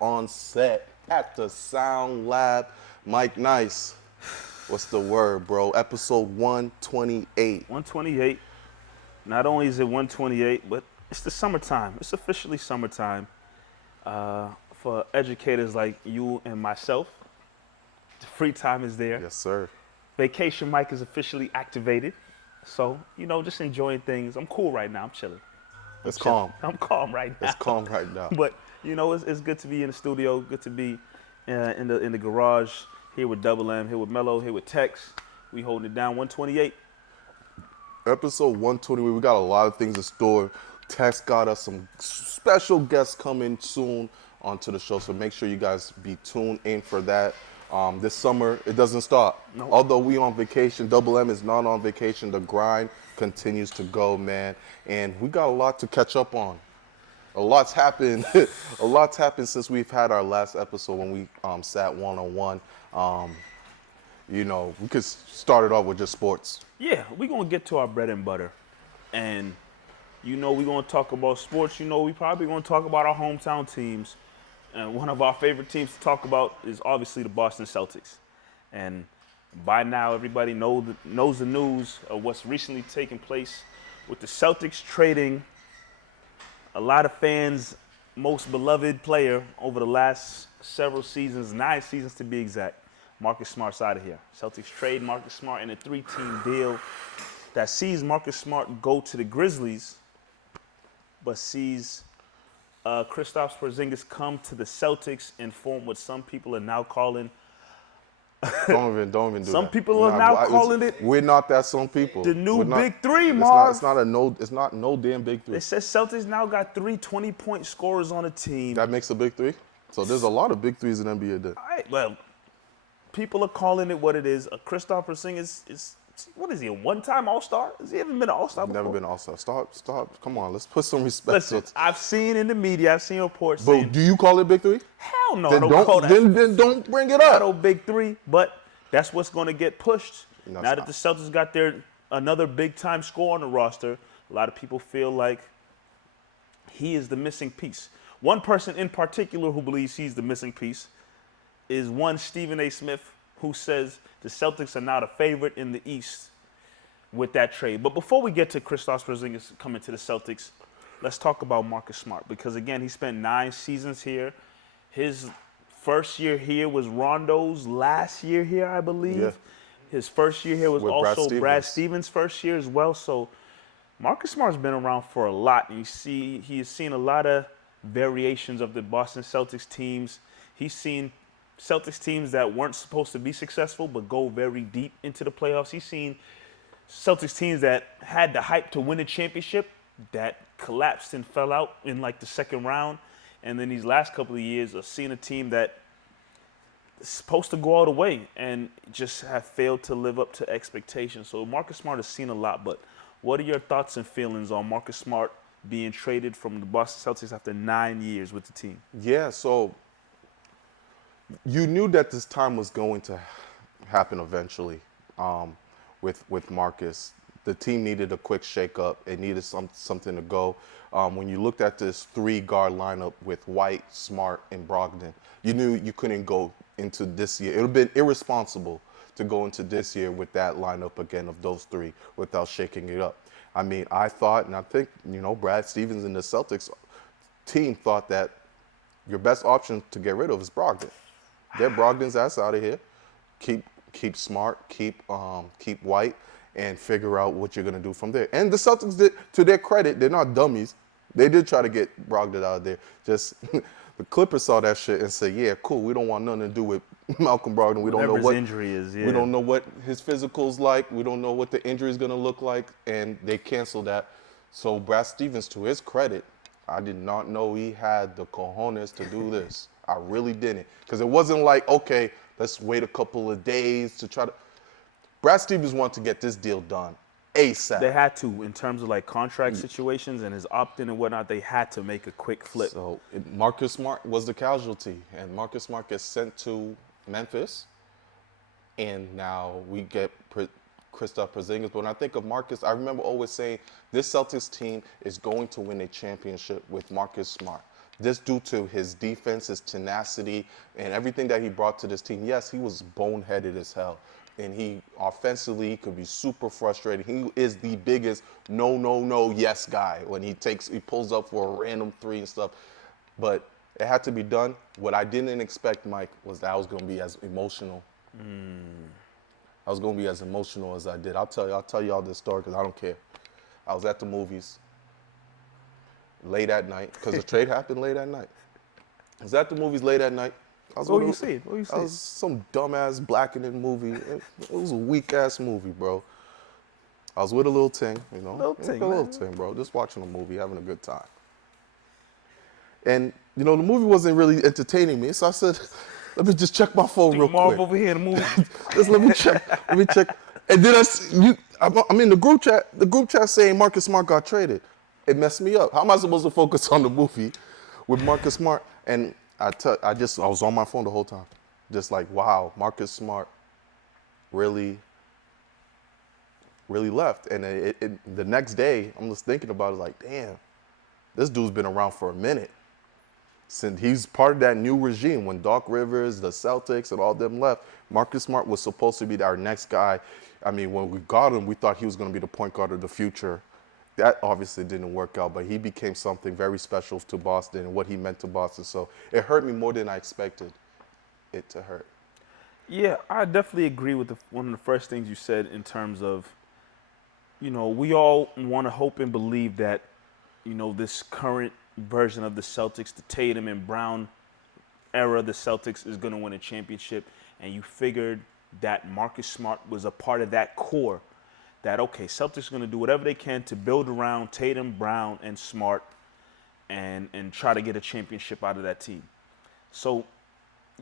on set at the Sound Lab. Mike Nice, what's the word, bro? Episode 128. 128. Not only is it 128, but it's the summertime. It's officially summertime. For educators like you and myself, the free time is there. Yes, sir. Vacation Mike is officially activated. So, just enjoying things. I'm cool right now. I'm chilling. It's calm. I'm calm right now. It's calm right now. But, it's good to be in the studio. Good to be in the garage. Here with Double M, here with Mello, here with Tex. We holding it down. 128. Episode 120, we got a lot of things in store. Tex got us some special guests coming soon onto the show, so make sure you guys be tuned in for that. This summer, it doesn't stop. No. Although we on vacation, Double M is not on vacation. The grind continues to go, man. And we got a lot to catch up on. A lot's happened. A lot's happened since we've had our last episode when we sat one-on-one. We could start it off with just sports. Yeah, we're going to get to our bread and butter. And, we're going to talk about sports. We probably going to talk about our hometown teams. And one of our favorite teams to talk about is obviously the Boston Celtics. And by now, everybody knows the news of what's recently taken place with the Celtics trading a lot of fans' most beloved player over the last several seasons, 9 seasons to be exact. Marcus Smart's out of here. Celtics trade Marcus Smart in a 3-team deal that sees Marcus Smart go to the Grizzlies, but sees Kristaps Porzingis come to the Celtics and form what some people are now calling. Don't even do that. Some people are now calling it. We're not that some people. The new Big Not, Three, Marv. It's not no damn Big Three. It says Celtics now got 3 20-point scorers on the team. That makes a Big Three. So there's a lot of Big Threes in NBA. Then. All right, well, people are calling it what it is. Kristaps Porzingis is what is he, a one-time All-Star? Has he ever been an All-Star before? Never been an All-Star. Stop. Come on, let's put some respect. Listen, I've seen in the media, I've seen reports But saying, do you call it Big Three? hell no, Then I don't call that. Then don't bring it up. No Big Three, but that's what's going to get pushed. No, now that the Celtics got another big-time scorer on the roster, a lot of people feel like he is the missing piece. One person in particular who believes he's the missing piece is one Stephen A. Smith, who says the Celtics are now the favorite in the East with that trade. But before we get to Kristaps Porzingis coming to the Celtics, let's talk about Marcus Smart, because again, he spent 9 seasons here. His first year here was Rondo's last year here, I believe. Yeah. His first year here was With also Brad Stevens' first year as well. So Marcus Smart's been around for a lot, and he has seen a lot of variations of the Boston Celtics teams. He's seen Celtics teams that weren't supposed to be successful but go very deep into the playoffs. He's seen Celtics teams that had the hype to win a championship that collapsed and fell out in like the second round. And then these last couple of years of seeing a team that is supposed to go all the way and just have failed to live up to expectations. So Marcus Smart has seen a lot, but what are your thoughts and feelings on Marcus Smart being traded from the Boston Celtics after 9 years with the team? Yeah, so you knew that this time was going to happen eventually with Marcus. The team needed a quick shakeup. It needed something to go. When you looked at this 3-guard lineup with White, Smart, and Brogdon, you knew you couldn't go into this year. It would have been irresponsible to go into this year with that lineup again of those 3 without shaking it up. I mean, I thought, and I think, Brad Stevens and the Celtics team thought that your best option to get rid of is Brogdon. Get Brogdon's ass out of here. Keep Smart, keep White, and figure out what you're going to do from there. And the Celtics did, to their credit, they're not dummies. They did try to get Brogdon out of there. Just the Clippers saw that shit and said, yeah, cool, we don't want nothing to do with Malcolm Brogdon. We don't know what his injury is. Yeah. We don't know what his physical's like. We don't know what the injury is going to look like, and they canceled that. So Brad Stevens, to his credit, I did not know he had the cojones to do this. I really didn't. Because it wasn't like, okay, let's wait a couple of days to try to. Brad Stevens wanted to get this deal done ASAP. They had to, in terms of like contract situations and his opt-in and whatnot, they had to make a quick flip. So Marcus Smart was the casualty, and Marcus Smart gets sent to Memphis, and now we get Kristaps Porzingis. But when I think of Marcus, I remember always saying this Celtics team is going to win a championship with Marcus Smart. just due to his defense, his tenacity, and everything that he brought to this team. Yes, he was boneheaded as hell. And he offensively could be super frustrated. He is the biggest no, yes guy when he pulls up for a random three and stuff. But it had to be done. What I didn't expect, Mike, was that I was going to be as emotional. I was going to be as emotional as I did. I'll tell y'all this story because I don't care. I was at the movies late at night because the trade happened late at night. I was at the movies late at night. What you see? What you see? That was some dumbass blackening movie. It was a weak ass movie, bro. I was with a little ting, you know. Little ting, bro. Just watching a movie, having a good time. And you know, the movie wasn't really entertaining me, so I said, "Let me just check my phone real Marv quick." over here in the movie. Just let me check. And then I'm in the group chat. The group chat saying Marcus Smart got traded. It messed me up. How am I supposed to focus on the movie with Marcus Smart? And I was on my phone the whole time, just like, wow, Marcus Smart really left. And the next day, I'm just thinking about it, like, damn, this dude's been around for a minute. Since he's part of that new regime, when Doc Rivers, the Celtics, and all them left, Marcus Smart was supposed to be our next guy. I mean, when we got him, we thought he was going to be the point guard of the future. That obviously didn't work out, but he became something very special to Boston and what he meant to Boston. So it hurt me more than I expected it to hurt. Yeah, I definitely agree with one of the first things you said in terms of, you know, we all want to hope and believe that, you know, this current version of the Celtics, the Tatum and Brown era, the Celtics is going to win a championship. And you figured that Marcus Smart was a part of that core. That, okay, Celtics are going to do whatever they can to build around Tatum, Brown, and Smart and try to get a championship out of that team. So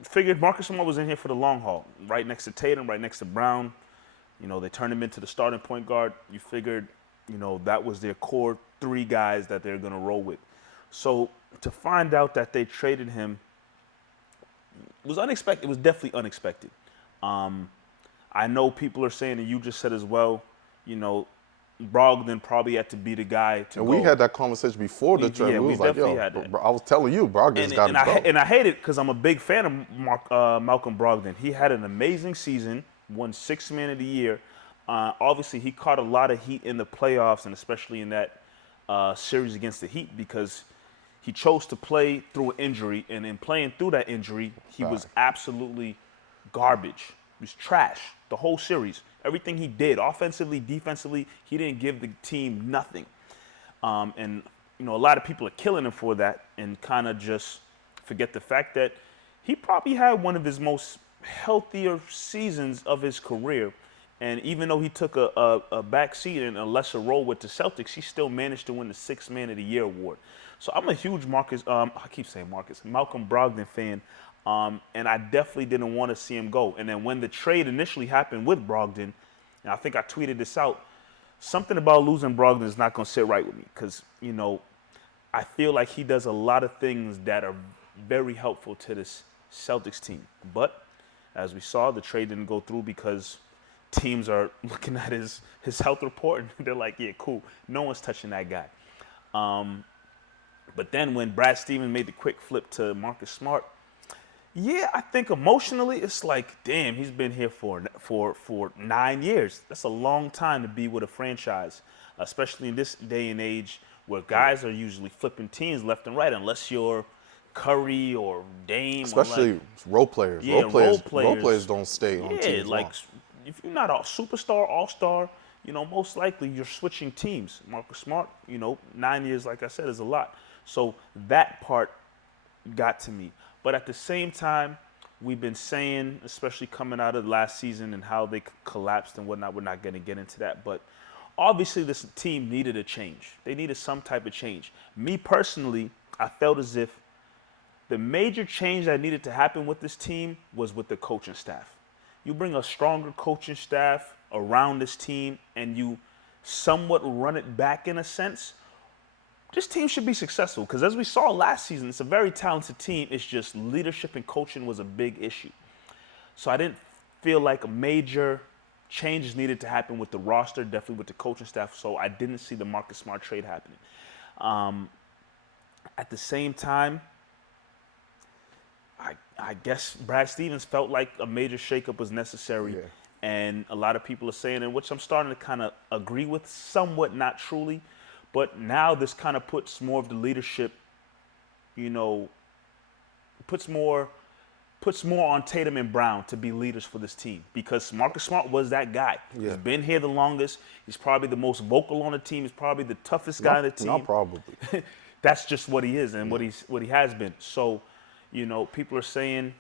figured Marcus Smart was in here for the long haul, right next to Tatum, right next to Brown. You know, they turned him into the starting point guard. You figured, you know, that was their core three guys that they're going to roll with. So to find out that they traded him was unexpected. It was definitely unexpected. I know people are saying, and you just said as well, you know, Brogdon probably had to be the guy to And go. we had that conversation before the trade. Yeah, we was like, yo, I was telling you, Brogdon's got to go. And I hate it because I'm a big fan of Malcolm Brogdon. He had an amazing season, won Sixth Man of the Year. Obviously, he caught a lot of heat in the playoffs and especially in that series against the Heat because he chose to play through an injury. And in playing through that injury, he was absolutely garbage. He was trash the whole series. Everything he did, offensively, defensively, he didn't give the team nothing. And, you know, a lot of people are killing him for that and kind of just forget the fact that he probably had one of his most healthier seasons of his career. And even though he took a back seat and a lesser role with the Celtics, he still managed to win the Sixth Man of the Year award. So I'm a huge Malcolm Brogdon fan. And I definitely didn't want to see him go. And then when the trade initially happened with Brogdon, and I think I tweeted this out, something about losing Brogdon is not going to sit right with me because, you know, I feel like he does a lot of things that are very helpful to this Celtics team. But as we saw, the trade didn't go through because teams are looking at his health report and they're like, yeah, cool. No one's touching that guy. But then when Brad Stevens made the quick flip to Marcus Smart, yeah, I think emotionally it's like, damn, he's been here for 9 years. That's a long time to be with a franchise, especially in this day and age where guys are usually flipping teams left and right unless you're Curry or Dame. Especially or role players. Yeah, role players don't stay on teams like long. if you're not a superstar, all-star, you know, most likely you're switching teams. Marcus Smart, you know, 9 years, like I said, is a lot. So that part got to me. But at the same time, we've been saying, especially coming out of last season and how they collapsed and whatnot, we're not going to get into that. But obviously this team needed a change. They needed some type of change. Me personally, I felt as if the major change that needed to happen with this team was with the coaching staff. You bring a stronger coaching staff around this team and you somewhat run it back in a sense, this team should be successful because as we saw last season, it's a very talented team. It's just leadership and coaching was a big issue. So I didn't feel like a major changes needed to happen with the roster, definitely with the coaching staff. So I didn't see the Marcus Smart trade happening. at the same time, I guess Brad Stevens felt like a major shakeup was necessary. Yeah. And a lot of people are saying, and which I'm starting to kind of agree with, somewhat, not truly. But now this kind of puts more of the leadership, puts more on Tatum and Brown to be leaders for this team, because Marcus Smart was that guy. Yeah. He's been here the longest. He's probably the most vocal on the team. He's probably the toughest guy on the team. Not probably. That's just what he is and what he has been. So, people are saying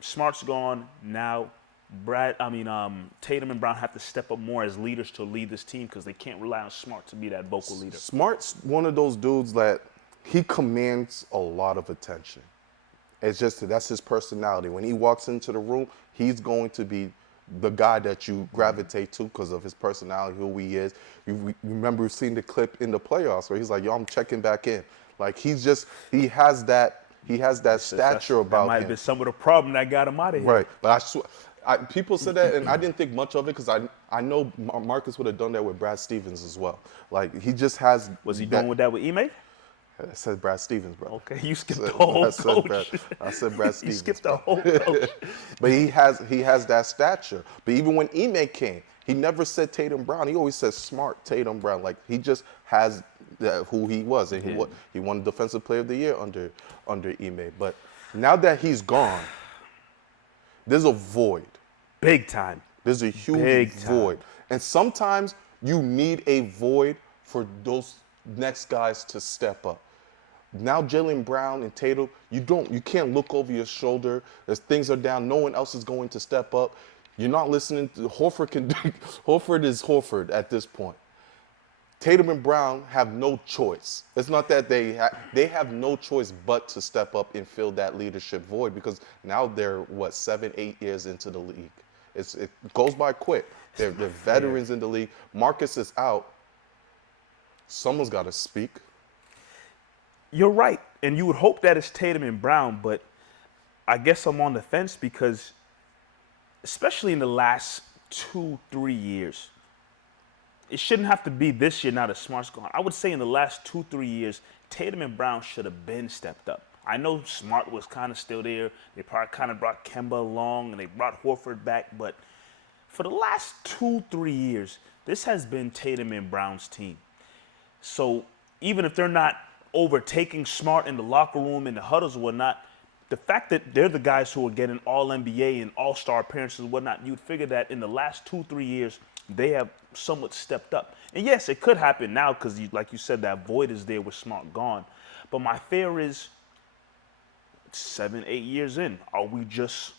Smart's gone. Now Tatum and Brown have to step up more as leaders to lead this team, because they can't rely on Smart to be that vocal leader. Smart's one of those dudes that he commands a lot of attention. It's just that's his personality. When he walks into the room, he's going to be the guy that you gravitate to because of his personality, who he is. You remember seeing the clip in the playoffs where he's like, "Yo, I'm checking back in." Like he has that stature about him. That might have been some of the problem that got him out of here. Right, but I swear, people said that, and I didn't think much of it because I know Marcus would have done that with Brad Stevens as well. Like he just has. Was he doing with that with Ime? I said Brad Stevens, bro. Okay, you skipped the whole coach. I said Brad Stevens. You skipped the whole coach. But he has that stature. But even when Ime came, he never said Tatum Brown. He always said Smart Tatum Brown. Like he just has who he was, and he won Defensive Player of the Year under Ime. But now that he's gone, there's a void. Big time. There's a huge void. And sometimes you need a void for those next guys to step up. Now Jaylen Brown and Tatum, you can't look over your shoulder as things are down. No one else is going to step up. You're not listening to Horford. Horford is Horford at this point. Tatum and Brown have no choice. It's not that they have no choice but to step up and fill that leadership void, because now they're 7-8 years into the league. It goes by quick. They're veterans in the league. Marcus is out. Someone's got to speak. You're right, and you would hope that it's Tatum and Brown, but I guess I'm on the fence because, especially in the last 2-3 years, it shouldn't have to be this year now that Smart's gone. I would say in the last 2-3 years, Tatum and Brown should have been stepped up. I know Smart was kind of still there. They probably kind of brought Kemba along, and they brought Horford back, but for the last 2-3 years, this has been Tatum and Brown's team. So even if they're not overtaking Smart in the locker room, in the huddles and whatnot, the fact that they're the guys who are getting all-NBA and all-star appearances and whatnot, you'd figure that in the last 2-3 years, they have somewhat stepped up. And yes, it could happen now because, like you said, that void is there with Smart gone. But my fear is 7-8 years in, are we just,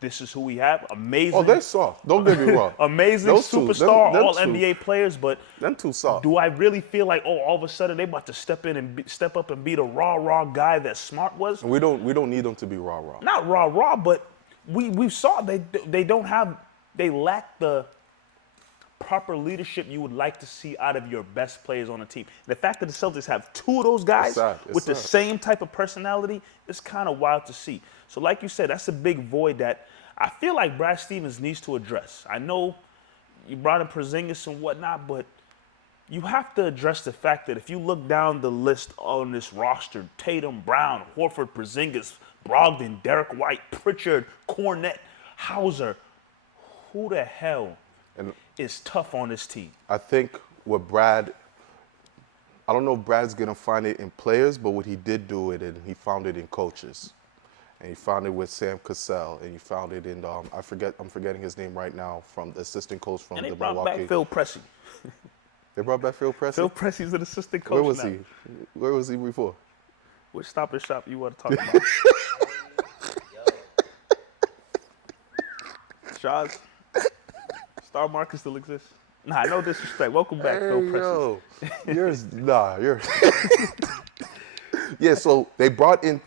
this is who we have? Amazing. Oh, they're soft. Don't get me wrong. Amazing superstar, all NBA players, but them too soft. Do I really feel like, all of a sudden they about to step up and be the raw guy that Smart was? We don't need them to be raw. Not raw, but we saw they lack the proper leadership you would like to see out of your best players on the team. The fact that the Celtics have two of those guys with the same type of personality is kind of wild to see. So like you said, that's a big void that I feel like Brad Stevens needs to address. I know you brought in Porzingis and whatnot, but you have to address the fact that if you look down the list on this roster, Tatum, Brown, Horford, Porzingis, Brogdon, Derek White, Pritchard, Cornette, Hauser, who the hell is tough on this team? I think with Brad, I don't know if Brad's going to find it in players, but what he did do it in, he found it in coaches. And he found it with Sam Cassell, and he found it in, I'm forgetting his name right now, from the assistant coach from the Milwaukee. And they brought back Phil Pressey. They brought back Phil Pressey? Phil Pressey's an assistant coach. Where was now. he? Where was he before? Which Stop and Shop you want to talk about? Shaz? Star Market still exists? Nah, no disrespect. Welcome back, Phil Pressey. You're Yeah, so they brought in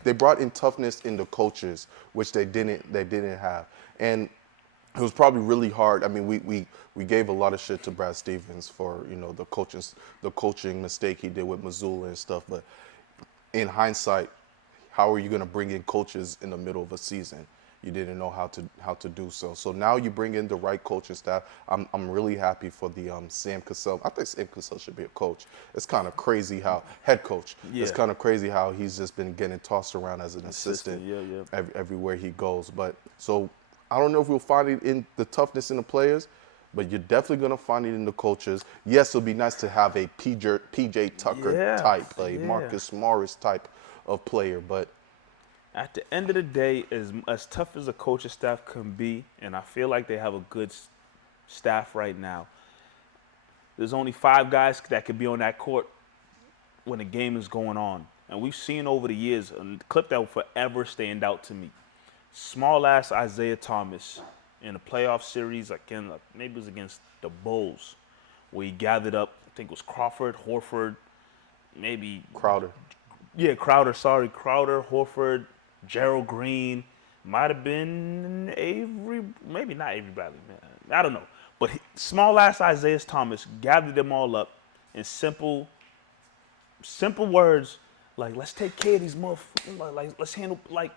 toughness in the coaches, which they didn't have. And it was probably really hard. I mean, we gave a lot of shit to Brad Stevens for, the coaching mistake he did with Missoula and stuff, but in hindsight, how are you going to bring in coaches in the middle of a season? you didn't know how to do so. So now you bring in the right coaching staff. I'm really happy for the Sam Cassell. I think Sam Cassell should be a coach. It's kind of crazy how head coach. Yeah. It's kind of crazy how he's just been getting tossed around as an assistant Yeah. everywhere he goes. But so I don't know if we'll find it in the toughness in the players, but you're definitely going to find it in the coaches. Yes, it'll be nice to have a PJ Tucker type, a Marcus Morris type of player, but at the end of the day, as tough as a coaching staff can be, and I feel like they have a good staff right now, there's only 5 guys that could be on that court when the game is going on. And we've seen over the years a clip that will forever stand out to me. Small-ass Isaiah Thomas in a playoff series, again, maybe it was against the Bulls, where he gathered up, I think it was Crawford, Horford, maybe Crowder. Yeah, Crowder, Horford, Gerald Green, might have been Avery, maybe not Avery Bradley, man. I don't know. But small-ass Isaiah Thomas gathered them all up in simple words, like, let's take care of these motherfuckers, like, let's handle, like,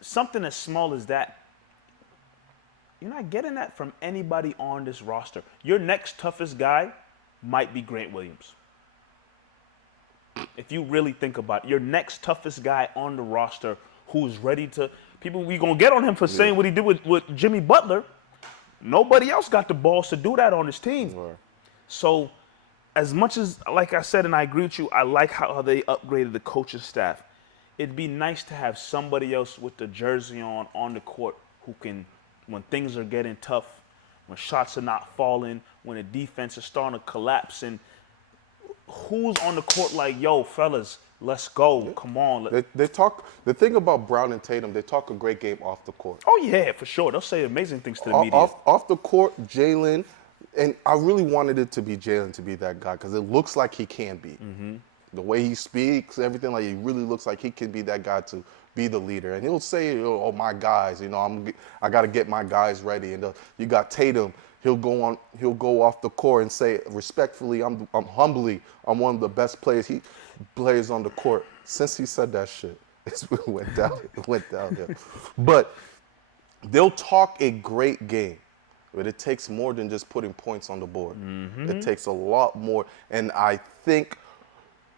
something as small as that. You're not getting that from anybody on this roster. Your next toughest guy might be Grant Williams. If you really think about it, your next toughest guy on the roster who's ready to, we gonna get on him for saying what he did with Jimmy Butler. Nobody else got the balls to do that on his team. Right. So as much as, like I said, and I agree with you, I like how they upgraded the coaching staff. It'd be nice to have somebody else with the jersey on the court who can, when things are getting tough, when shots are not falling, when the defense is starting to collapse, and who's on the court like, yo, fellas, let's go. Come on. They talk, the thing about Brown and Tatum, they talk a great game off the court. Oh, yeah, for sure. They'll say amazing things to the media. Off the court, Jaylen, and I really wanted it to be Jaylen to be that guy because it looks like he can be. Mm-hmm. The way he speaks, everything, like he really looks like he can be that guy to be the leader. And he'll say, oh, my guys, I got to get my guys ready. And you got Tatum. He'll go off the court and say respectfully, I'm humbly, I'm one of the best players. He plays on the court. Since he said that shit, it went downhill. But they'll talk a great game, but it takes more than just putting points on the board. Mm-hmm. It takes a lot more, and I think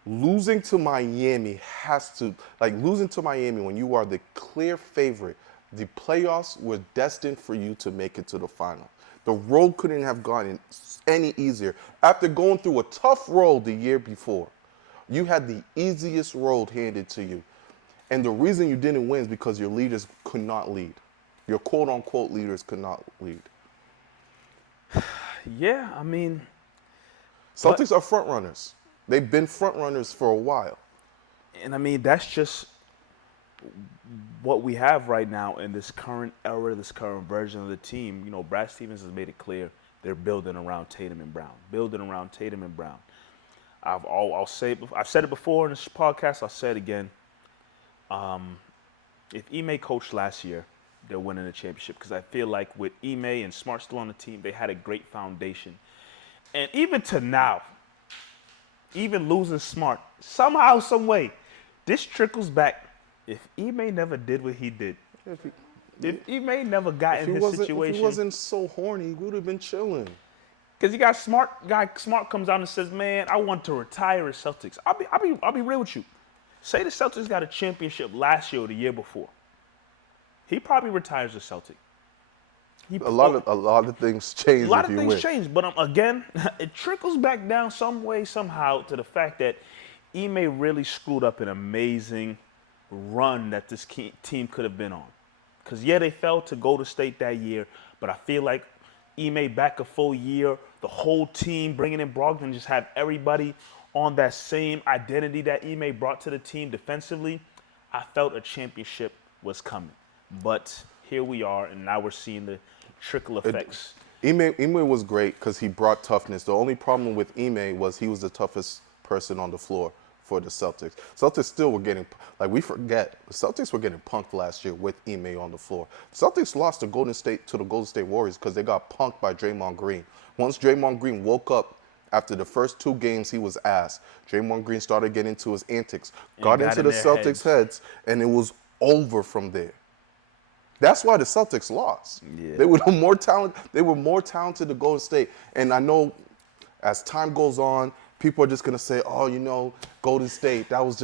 losing to Miami when you are the clear favorite, the playoffs were destined for you to make it to the final. The road couldn't have gone any easier. After going through a tough road the year before, you had the easiest road handed to you. And the reason you didn't win is because your leaders could not lead. Your quote-unquote leaders could not lead. Yeah, I mean... Celtics are front runners. They've been front runners for a while. And I mean, that's just what we have right now in this current era, this current version of the team. Brad Stevens has made it clear they're building around Tatum and Brown. I've said it before in this podcast. I'll say it again. If Ime coached last year, they're winning the championship because I feel like with Ime and Smart still on the team, they had a great foundation. And even to now, even losing Smart, somehow, some way, this trickles back. If Ime never did what he did, if Ime never got in his situation. If he wasn't so horny, he would have been chilling. Because you got Smart comes out and says, man, I want to retire as Celtics. I'll be real with you. Say the Celtics got a championship last year or the year before. He probably retires as Celtic. A lot of things change. A lot of things change, but again, it trickles back down some way, somehow, to the fact that Ime really screwed up an amazing run that this team could have been on. Because, yeah, they fell to Golden State that year, but I feel like Ime back a full year, the whole team bringing in Brogdon, just have everybody on that same identity that Ime brought to the team defensively. I felt a championship was coming. But here we are, and now we're seeing the trickle effects. Ime was great because he brought toughness. The only problem with Ime was he was the toughest person on the floor for the Celtics. Celtics still were getting, we forget, the Celtics were getting punked last year with Ime on the floor. Celtics lost to the Golden State Warriors because they got punked by Draymond Green. Once Draymond Green woke up after the first 2 games, he was ass. Draymond Green started getting into his antics, got into the Celtics' heads, and it was over from there. That's why the Celtics lost. Yeah. They were more talented. They were more talented than Golden State. And I know as time goes on, people are just gonna say, "Oh, Golden State. That was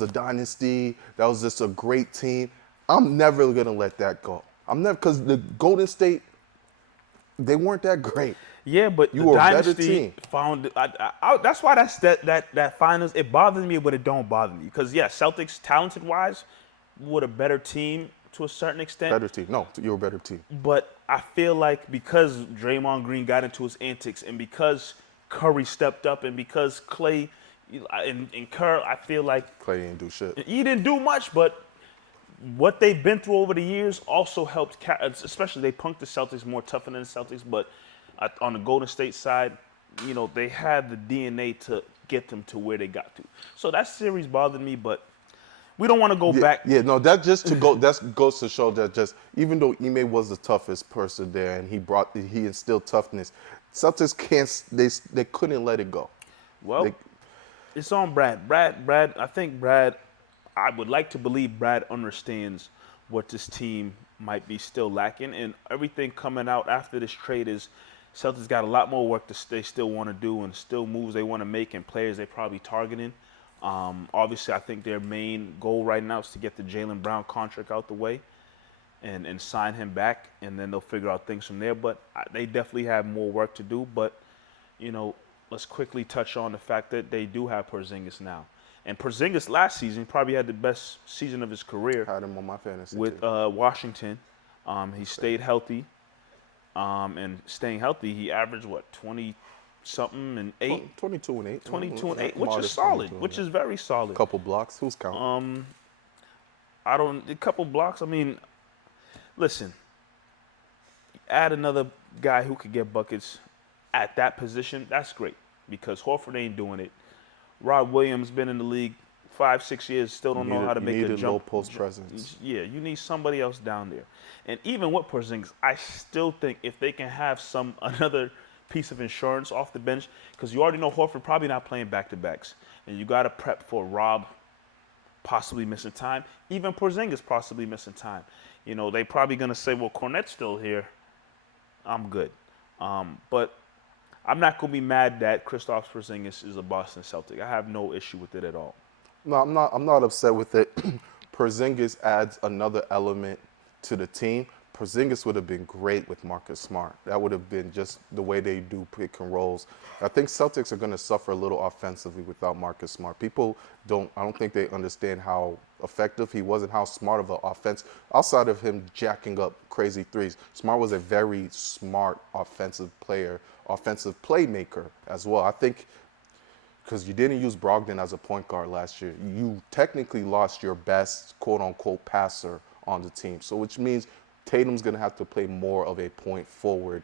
a dynasty. That was just a great team." I'm never gonna let that go. I'm never because the Golden State, they weren't that great. Yeah, but You the were a better dynasty team. found. That's why that finals. It bothers me, but it don't bother me because yeah, Celtics talented wise, were a better team to a certain extent. Better team. No, you're a better team. But I feel like because Draymond Green got into his antics and because Curry stepped up and because Clay and Kerr, I feel like Clay didn't do shit. he didn't do much, but what they've been through over the years also helped, especially they punked the Celtics more tougher than the Celtics, but on the Golden State side, they had the DNA to get them to where they got to. So that series bothered me, but we don't want to go back. Yeah, no, that goes to show that just even though Ime was the toughest person there and he instilled toughness, Celtics they couldn't let it go. Well, it's on Brad. I would like to believe Brad understands what this team might be still lacking, and everything coming out after this trade is Celtics got a lot more work they still want to do and still moves they want to make and players they're probably targeting. Obviously, I think their main goal right now is to get the Jaylen Brown contract out the way and sign him back, and then they'll figure out things from there. But they definitely have more work to do. But, let's quickly touch on the fact that they do have Porzingis now. And Porzingis last season probably had the best season of his career. Had him on my fantasy with team. Washington. He stayed healthy. And staying healthy, he averaged, 20-something and 8? 22 and 8. 22 and 8, which is solid, which is very solid. Couple blocks. Who's counting? A couple blocks. I mean, listen, add another guy who could get buckets at that position, that's great because Horford ain't doing it. Rob Williams been in the league 5-6 years, still don't know how to make a jump. Low post presence. Yeah, you need somebody else down there. And even with Porzingis, I still think if they can have another piece of insurance off the bench, because you already know Horford probably not playing back-to-backs, and you got to prep for Rob possibly missing time, even Porzingis possibly missing time. They probably going to say, well, Cornette's still here. I'm good. But I'm not going to be mad that Kristaps Porzingis is a Boston Celtic. I have no issue with it at all. No, I'm not upset with it. Porzingis adds another element to the team. Porzingis would have been great with Marcus Smart. That would have been just the way they do pick and rolls. I think Celtics are going to suffer a little offensively without Marcus Smart. I don't think they understand how effective he was and how smart of an offense. Outside of him jacking up crazy threes, Smart was a very smart offensive player, offensive playmaker as well. I think because you didn't use Brogdon as a point guard last year, you technically lost your best quote-unquote passer on the team. So which means Tatum's going to have to play more of a point forward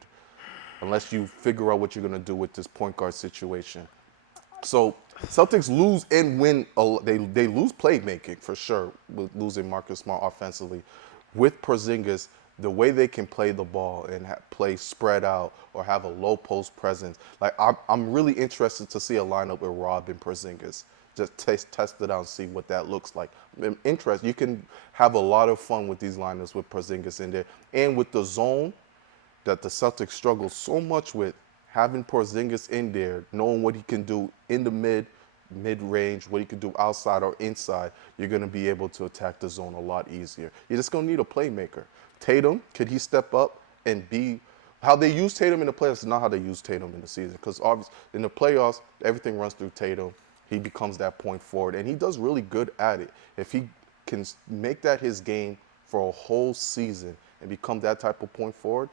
unless you figure out what you're going to do with this point guard situation. So Celtics lose and win. They lose playmaking for sure with losing Marcus Smart offensively. With Porzingis, the way they can play the ball and play spread out or have a low post presence, like I'm really interested to see a lineup with Rob and Porzingis. Just test it out and see what that looks like. I'm interested. You can have a lot of fun with these lineups with Porzingis in there. And with the zone that the Celtics struggle so much with, having Porzingis in there, knowing what he can do in the mid-range, what he can do outside or inside, you're going to be able to attack the zone a lot easier. You're just going to need a playmaker. Tatum, could he step up and be how they use Tatum in the playoffs is not how they use Tatum in the season. Because obviously in the playoffs, everything runs through Tatum. He becomes that point forward, and he does really good at it. If he can make that his game for a whole season and become that type of point forward,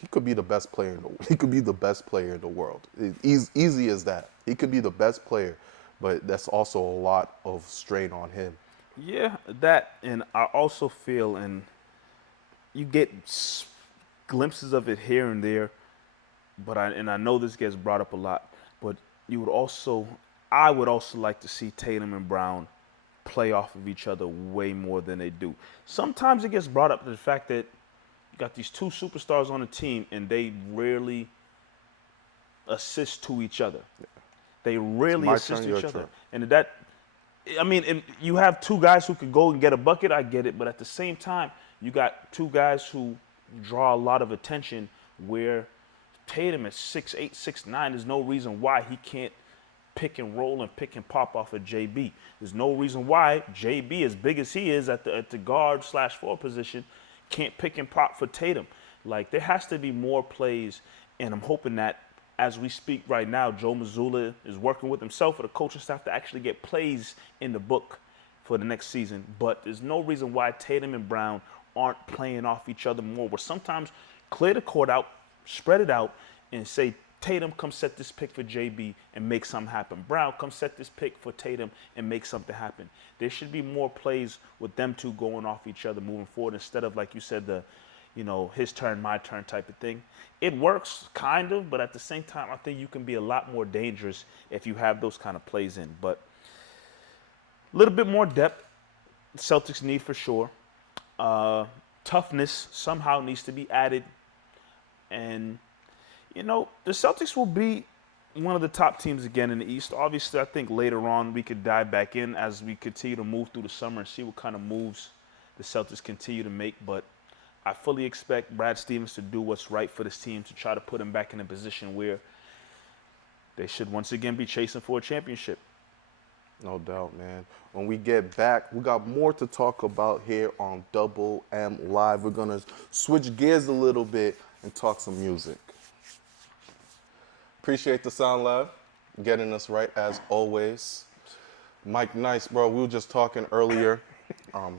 he could be the best player in the world. He could be the best player in the world. It's easy as that. He could be the best player, but that's also a lot of strain on him. Yeah, that, and I also feel, and you get glimpses of it here and there, but I know this gets brought up a lot, but I would also like to see Tatum and Brown play off of each other way more than they do. Sometimes it gets brought up to the fact that you got these two superstars on the team and they rarely assist to each other. They rarely assist to each other. And you have two guys who could go and get a bucket, I get it, but at the same time, You got two guys who draw a lot of attention where Tatum is 6'8", 6'9". There's no reason why he can't pick and roll and pick and pop off of JB. There's no reason why JB, as big as he is at the guard / forward position, can't pick and pop for Tatum. Like, there has to be more plays, and I'm hoping that as we speak right now, Joe Mazzulla is working with himself or the coaching staff to actually get plays in the book for the next season. But there's no reason why Tatum and Brown aren't playing off each other more, where sometimes clear the court out, spread it out, and say, Tatum, come set this pick for JB and make something happen. Brown, come set this pick for Tatum and make something happen. There should be more plays with them two going off each other moving forward instead of, like you said, the, his turn, my turn type of thing. It works kind of, but at the same time, I think you can be a lot more dangerous if you have those kind of plays in. But a little bit more depth, Celtics need for sure. Toughness somehow needs to be added. And the Celtics will be one of the top teams again in the East. Obviously, I think later on we could dive back in as we continue to move through the summer and see what kind of moves the Celtics continue to make. But I fully expect Brad Stevens to do what's right for this team to try to put them back in a position where they should once again be chasing for a championship. No doubt, man. When we get back, we got more to talk about here on Double M Live. We're going to switch gears a little bit and talk some music. Appreciate the Sound Lab, getting us right as always. Mike Nice, bro, we were just talking earlier,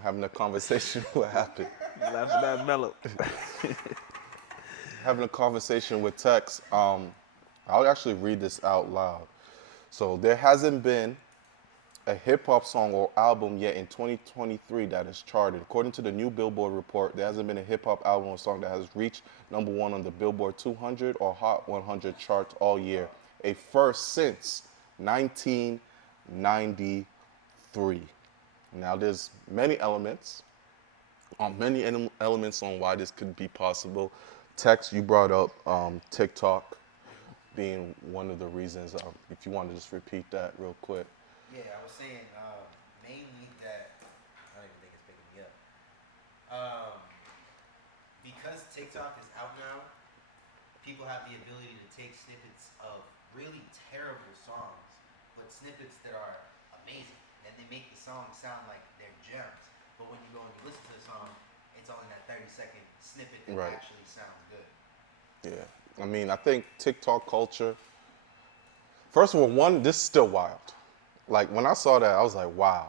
having a conversation. What happened? Laughing at Mellow. Having a conversation with Tex. I'll actually read this out loud. So there hasn't been a hip-hop song or album yet in 2023 that is charted. According to the new Billboard report, there hasn't been a hip-hop album or song that has reached #1 on the Billboard 200 or Hot 100 charts all year, a first since 1993. Now, there's many elements on why this could be possible. Tex, you brought up TikTok being one of the reasons. If you want to just repeat that real quick. Yeah, I was saying mainly that I don't even think it's picking me up. Because TikTok is out now, people have the ability to take snippets of really terrible songs, but snippets that are amazing, and they make the song sound like they're gems. But when you go and you listen to the song, it's only that 30-second snippet that Right. actually sounds good. Yeah, I mean, I think TikTok culture, first of all, this is still wild. Like, when I saw that, I was like, wow,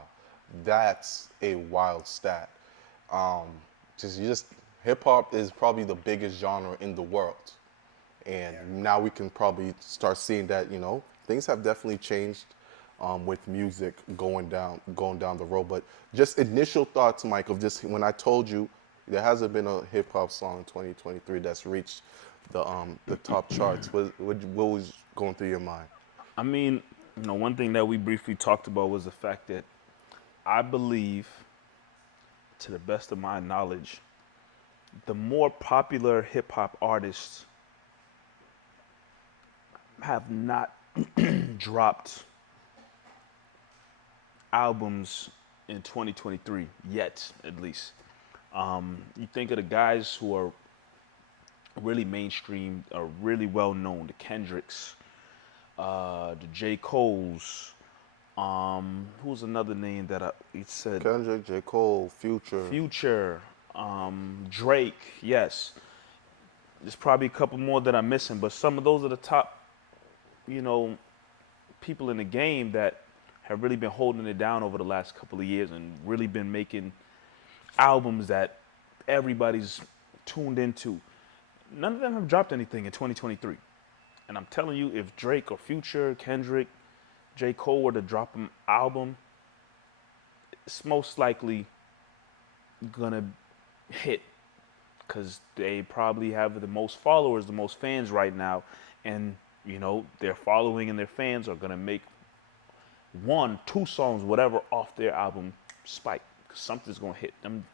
that's a wild stat. Hip-hop is probably the biggest genre in the world. And now we can probably start seeing that, things have definitely changed with music going down the road. But just initial thoughts, Mike, of just when I told you there hasn't been a hip-hop song in 2023 that's reached the top charts, what was going through your mind? I mean, one thing that we briefly talked about was the fact that I believe, to the best of my knowledge, the more popular hip-hop artists have not dropped albums in 2023 yet, at least. You think of the guys who are really mainstream, are really well-known, the Kendricks, the J. Cole's, who's another name that he said? Kendrick, J. Cole, Future, Drake, yes. There's probably a couple more that I'm missing, but some of those are the top, people in the game that have really been holding it down over the last couple of years and really been making albums that everybody's tuned into. None of them have dropped anything in 2023. And I'm telling you, if Drake or Future, Kendrick, J. Cole were to drop an album, it's most likely gonna hit because they probably have the most followers, the most fans right now. And, their following and their fans are gonna make 1, 2 songs, whatever, off their album spike. 'Cause something's gonna hit them.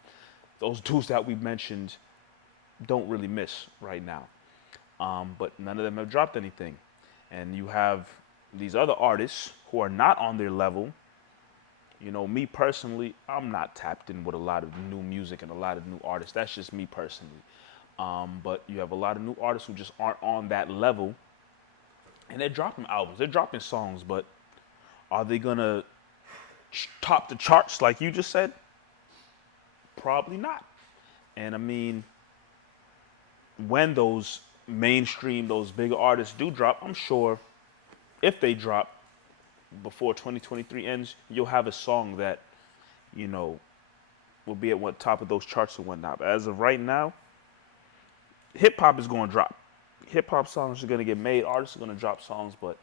Those dudes that we mentioned don't really miss right now. But none of them have dropped anything. And you have these other artists who are not on their level You know, me personally, I'm not tapped in with a lot of new music and a lot of new artists. That's just me personally. But you have a lot of new artists who just aren't on that level, and they're dropping albums, they're dropping songs, but are they gonna top the charts like you just said? Probably not. And I mean, when those mainstream, those bigger artists do drop, I'm sure if they drop before 2023 ends, you'll have a song that, you know, will be at what top of those charts and whatnot. But as of right now, hip hop is going to drop. Hip hop songs are going to get made. Artists are going to drop songs, but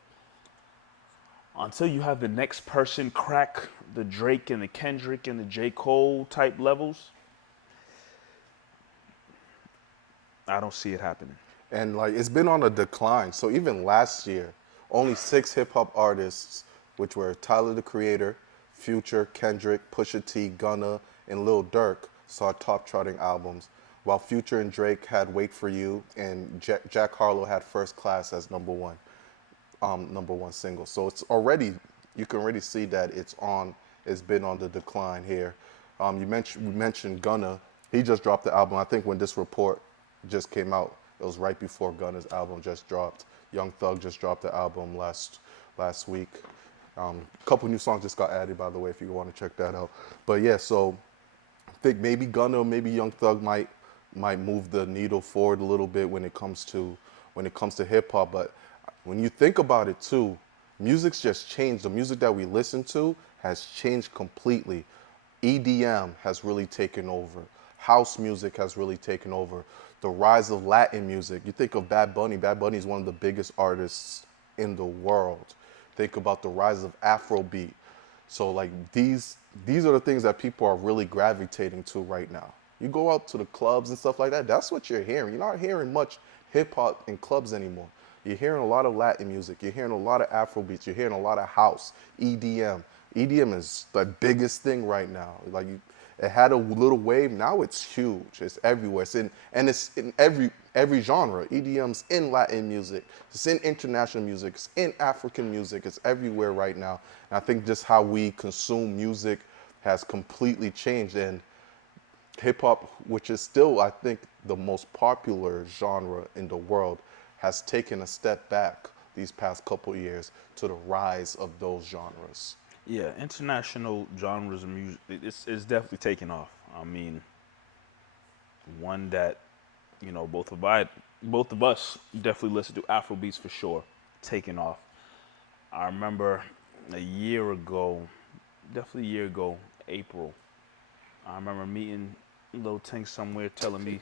until you have the next person crack the Drake and the Kendrick and the J. Cole type levels, I don't see it happening. And like it's been on a decline. So even last year, only 6 hip hop artists, which were Tyler the Creator, Future, Kendrick, Pusha T, Gunna, and Lil Durk, saw top charting albums, while Future and Drake had "Wait for You" and Jack Harlow had "First Class" as number one single. So it's already, you can already see that it's been on the decline here. We mentioned Gunna. He just dropped the album. I think when this report just came out, it was right before Gunna's album just dropped. Young Thug just dropped the album last week. A couple new songs just got added, by the way, if you want to check that out. But yeah, so I think maybe Gunna or maybe Young Thug might move the needle forward a little bit when it comes to hip hop. But when you think about it too, music's just changed. The music that we listen to has changed completely. EDM has really taken over. House music has really taken over. The rise of Latin music. You think of Bad Bunny. Bad Bunny is one of the biggest artists in the world. Think about the rise of Afrobeat. So like these are the things that people are really gravitating to right now. You go out to the clubs and stuff like that, that's what you're hearing. You're not hearing much hip hop in clubs anymore. You're hearing a lot of Latin music. You're hearing a lot of Afrobeats. You're hearing a lot of house, EDM. EDM is the biggest thing right now. Like it had a little wave. Now it's huge. It's everywhere. It's in every genre. EDM's in Latin music. It's in international music. It's in African music. It's everywhere right now. And I think just how we consume music has completely changed. And hip hop, which is still, I think, the most popular genre in the world, has taken a step back these past couple years to the rise of those genres. Yeah, international genres of music, it's definitely taking off. I mean, one that, you know, both of us definitely listen to Afrobeats for sure, taking off. I remember a year ago, definitely a year ago, April, I remember meeting Lil Ting somewhere telling me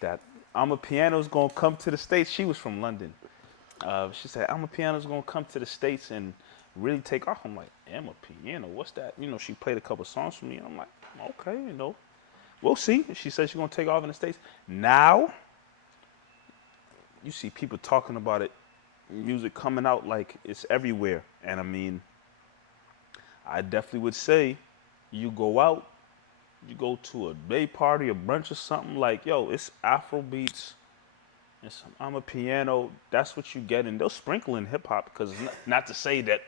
that I'm a Piano's gonna come to the States. She was from London. She said, I'm a Piano's gonna come to the States and really take off. I'm like, I'm a Piano, what's that? You know, she played a couple songs for me, and I'm like, okay, you know, we'll see. She said she's gonna take off in the States. Now, you see people talking about it, music coming out like it's everywhere. And I mean, I definitely would say you go out, you go to a day party, a brunch or something, like, yo, it's Afro beats, it's I'm a Piano, that's what you get. And they'll sprinkle in hip hop, because not to say that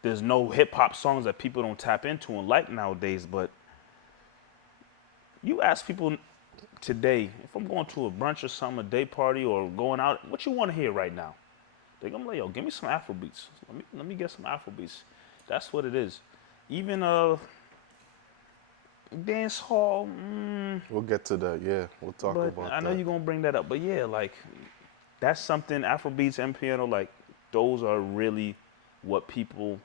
there's no hip hop songs that people don't tap into and like nowadays, but you ask people today, if I'm going to a brunch or something, a day party or going out, what you want to hear right now? They're gonna be like, yo, give me some Afro beats. Let me get some Afro beats. That's what it is. Even dance hall, We'll get to that, yeah. We'll talk but about I know that. you're gonna bring that up. But yeah, like that's something, Afrobeats and piano, like those are really what people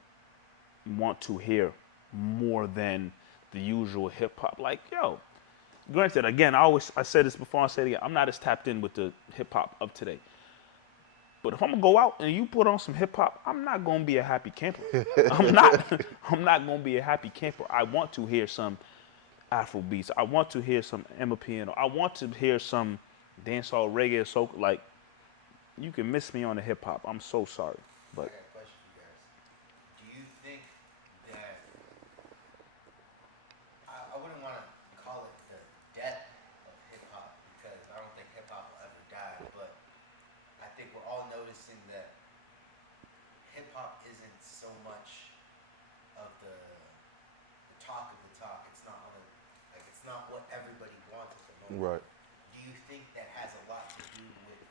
want to hear more than the usual hip hop. Like, yo, granted, again, I said this before, I say it again, I'm not as tapped in with the hip hop of today. But if I'm gonna go out and you put on some hip hop, I'm not gonna be a happy camper. I'm not. I'm not gonna be a happy camper. I want to hear some Afro beats. I want to hear some Emma Piano. I want to hear some dancehall, reggae, soul. Like, you can miss me on the hip hop. I'm so sorry, I but got a question for you guys. Do you think that I wouldn't want to call it the death of hip hop, because I don't think hip hop will ever die, but I think we're all noticing that hip hop isn't so much of the talk of the talk. It's not on it's not what everybody wants at the moment. Right. Do you think that has a lot to do with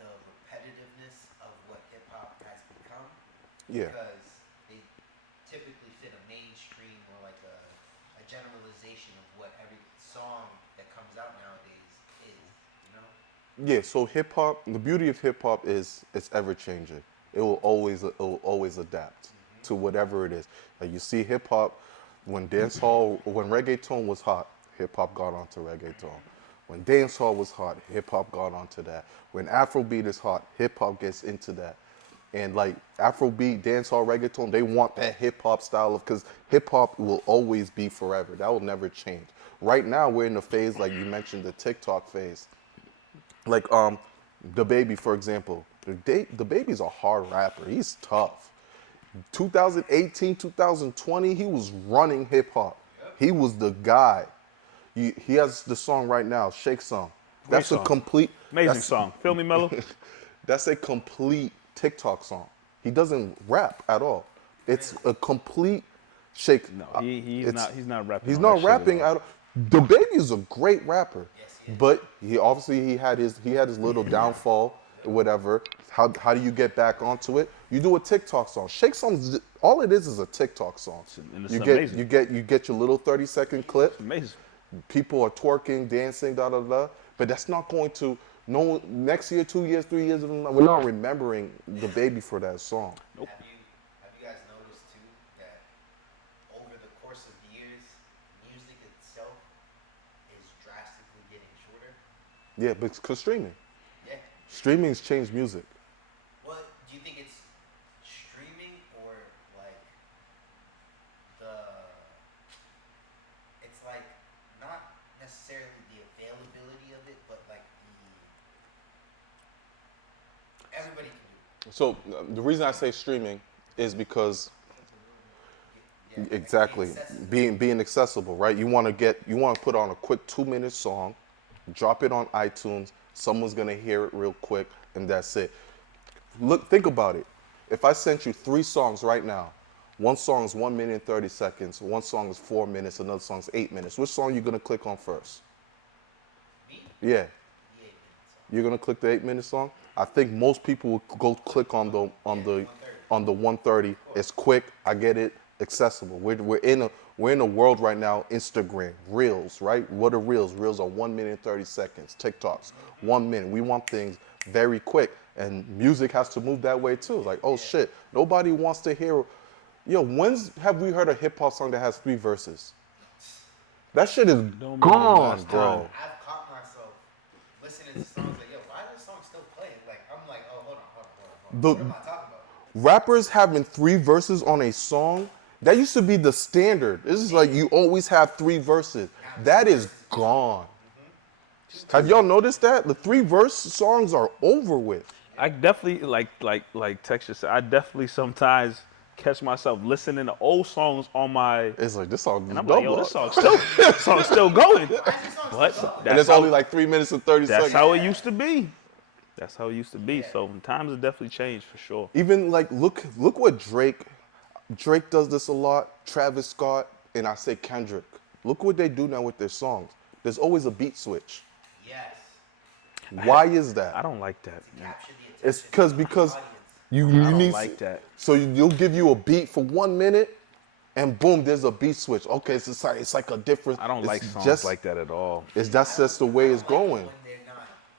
the repetitiveness of what hip hop has become? Yeah. Because they typically fit a mainstream or like a generalization of what every song that comes out nowadays is, you know? Yeah, so hip hop, the beauty of hip hop is it's ever changing. It will always adapt to whatever it is. Like you see hip hop when when reggaeton was hot, hip hop got onto reggaeton. When dancehall was hot, hip hop got onto that. When Afrobeat is hot, hip hop gets into that. And like Afrobeat, dancehall, reggaeton, they want that hip hop style of, because hip hop will always be forever. That will never change. Right now we're in the phase, like you mentioned, the TikTok phase. Like the Baby, for example. The Baby's a hard rapper. He's tough. 2018, 2020, he was running hip hop. He was the guy. He has the song right now, Shake Some. That's song. a complete Amazing song. Feel me, Mello? That's a complete TikTok song. He doesn't rap at all. It's a complete shake. No, he's not rapping. He's on not that shit rapping all. at all. The Baby is a great rapper, Yes, he is. but he had his little downfall or whatever. How do you get back onto it? You do a TikTok song. Shake Some, all it is a TikTok song. And it's You amazing. you get your little 30-second clip. Amazing. People are twerking, dancing, da da da. But that's not going to next year, 2 years, 3 years. We're not remembering the Baby for that song. Nope. Have you guys noticed too that over the course of years, music itself is drastically getting shorter? Yeah, but because Yeah. streaming's changed music. Well, do you think it's streaming or like it's like not necessarily the availability of it, but like everybody can do it. So the reason I say streaming is because Yeah, exactly being accessible, right? You want to put on a quick 2-minute song, drop it on iTunes. Someone's gonna hear it real quick, and that's it. Think about it. If I sent you 3 songs right now, one song is 1 minute and 30 seconds, one song is 4 minutes, another song is 8 minutes. Which song are you gonna click on first? Me? Yeah, The 8 minutes. you're gonna click the 8-minute song. I think most people will go click on the 130. It's quick. I get it. Accessible. We're in a world right now. Instagram, Reels, right? What are Reels? Reels are 1 minute and 30 seconds. TikToks, 1 minute. We want things very quick, and music has to move that way too. Like, oh shit, nobody wants to hear. When's have we heard a hip hop song that has 3 verses? That shit is Don't gone, remember bro. I've caught myself listening to songs like, yo, why is this song still playing? Like, I'm like, oh, hold on. What am I talking about? Rappers having 3 verses on a song, that used to be the standard. This is like you always have 3 verses. That is gone. Have y'all noticed that? The 3-verse songs are over with. I definitely like Texas said. I definitely sometimes catch myself listening to old songs on my, It's like this song is and I'm like, yo, double. this song's still going. But And it's only like 3 minutes and 30 that's seconds. how it used to be. That's how it used to be. So times have definitely changed for sure. Even like look what Drake does this a lot. Travis Scott and I say Kendrick. Look what they do now with their songs. There's always a beat switch. Yes. Why is that? I don't like that. Man. Capture the It's attention because of the audience. you I don't need like that. So you'll give you a beat for 1 minute, and boom, there's a beat switch. Okay, it's like a different. I don't it's like songs just, like that at all. That's just the way it's I don't like going. it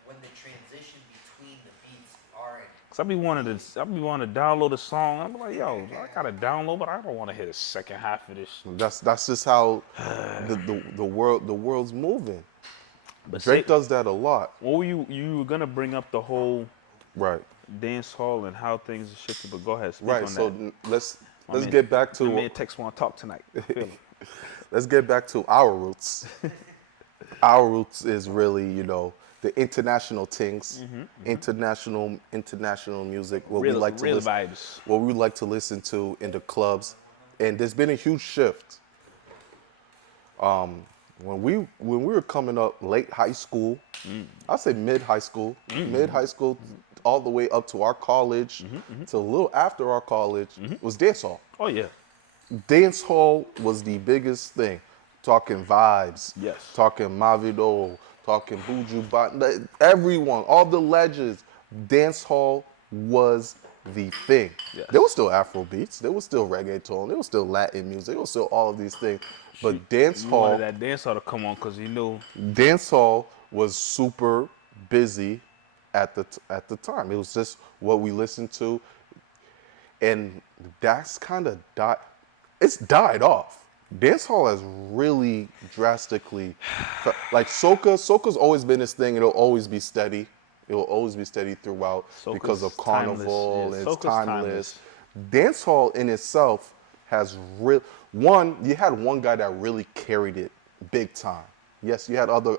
when the transition between the beats are. Cause I be wanting to download a song. I'm like, yo, I gotta download, but I don't want to hear the second half of this. That's just how the world's moving. But Drake does that a lot. What were you were gonna bring up the whole Right. dance hall and how things are shifted, but go ahead, speak Right. on So that. let's man- get back My to man Tex want to talk tonight. Feel me? let's get back to our roots. Our roots is really, the international things, international music, what we Real, like to real listen, vibes. what we like to listen to in the clubs, and there's been a huge shift. When we were coming up, late high school, I'd say mid high school, all the way up to our college, to a little after our college, was dancehall. Oh yeah, dance hall was the biggest thing. Talking vibes, Yes. talking Mavido, talking Buju Ban, everyone, all the legends. Dance hall was the thing. Yes. There was still Afro beats, there was still reggaeton, there was still Latin music, there was still all of these things. But dance You wanted hall, that dancehall to come on because you knew. dance hall was super busy at the time. It was just what we listened to, and that's kind of died. It's died off. Dancehall has really drastically, like soca's always been this thing. It'll always be steady. It will always be steady throughout because of Soca's carnival timeless. and Yeah, it's soca's timeless. Dancehall in itself has real one. You had one guy that really carried it big time. Yes, you had other,